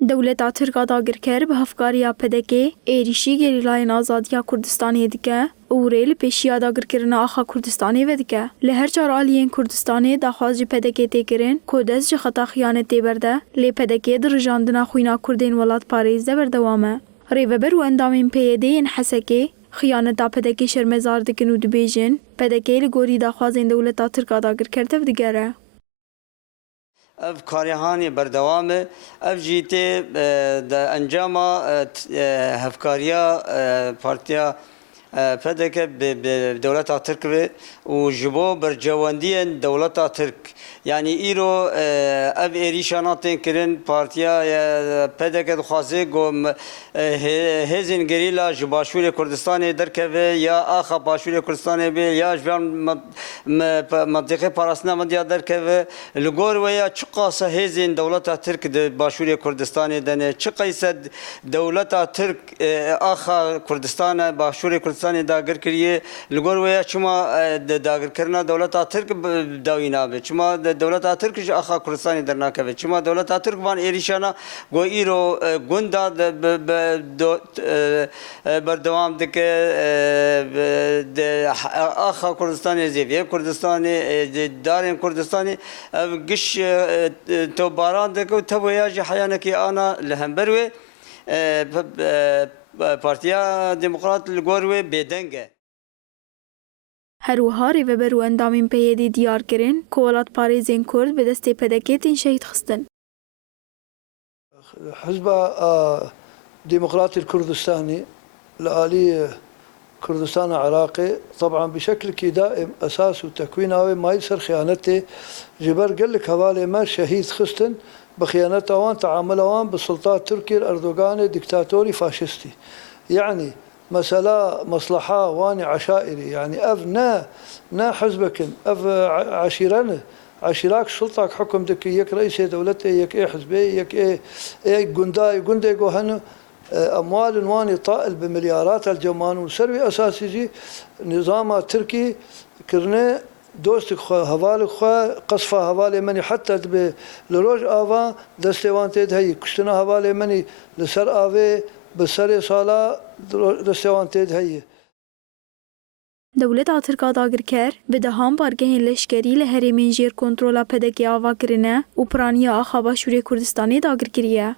دولتا ترکا داگرکر به هفکاریا پدکی ایریشی گریلای آزادیا کردستانی دکه و ریل پیشیا داگرکرنا آخا کردستانی ودکه. لهر چار آلیین کردستانی داخواز جی پدکی تکرین کودز جی خطا خیانت تیبرده لی پدکی درجاندنا خوینا کردین ولاد پاریز ده بردوامه. ریوبر و اندامین پیدین حسکی خیانتا پدکی شرمزار دکن و دبیجن پدکی لگوری داخوازین دولتا ترکا داگرکر تفدگره. اف کاریهانی بردوامه اف جیته انجام هفکاریا پارتیا پدک به دولت ترک و جبو برجواندی دولت ترک یعنی ایرو اف ایریشاناتین کرن پارتیا پدک دخوازه گم هزین گریلا جباشور کردستان درکه یا آخا باشور کردستان به یا جوان منطقه پاراسنا مندیا درکه لگور و یا چقاس هزین دولت ترک باشور کردستان دنه چقیس دولت ترک آخا کردستان باشور کردستان داگر کریه لگور و یا چما داگر کرنا دولت ترک داوینا به چما دولت ترک آخا کردستان درناکه به چما دولت ترک وان ایریشانا گو ایرو گوندا بردوام دکه آخا کردستان زیویه کردستان دارین کردستان گش تو باران دکه تو ویاج حیانه کی آنا لهمبروه پارتیا دموکرات لگوروه بدنگه. هروها ریوبر و اندامین پیدی دیار کرن که ولاد پاریزین کرد به دست پدکیتین شهید خستن. حزب ديمقراطي الكردستاني لآلي كردستان العراقي طبعا بشكل دائم أساس وتكوينه ما يصير خيانته جبر قال لك هوالي ما شهيد خستن بخيانته وان تعامله وان بالسلطات تركي الأردوغاني ديكتاتوري فاشستي يعني مسألة مصلحة واني عشائري يعني أف نا حزبكن أف عشيرانه عشيراك سلطك حكم دك يك رئيس دولته يك ايه حزبي يك ايه جنداي جوهن اموال واني طائل بمليارات الجمان وسروي اساسي جي نظام تركي كرنه دوستك هوالك قصفه هوالي مني حتى لروج افا دستوان تد هي كشتنا هوالي مني لسر اوي بسر سالا دستوان تد هي دولت ترکا داگرکر به دهان بارگهین لشکری لهریمین جیر کنترولا پدکی آوا کرنه و پرانی آخا باشوری کردستانی داگر کریه.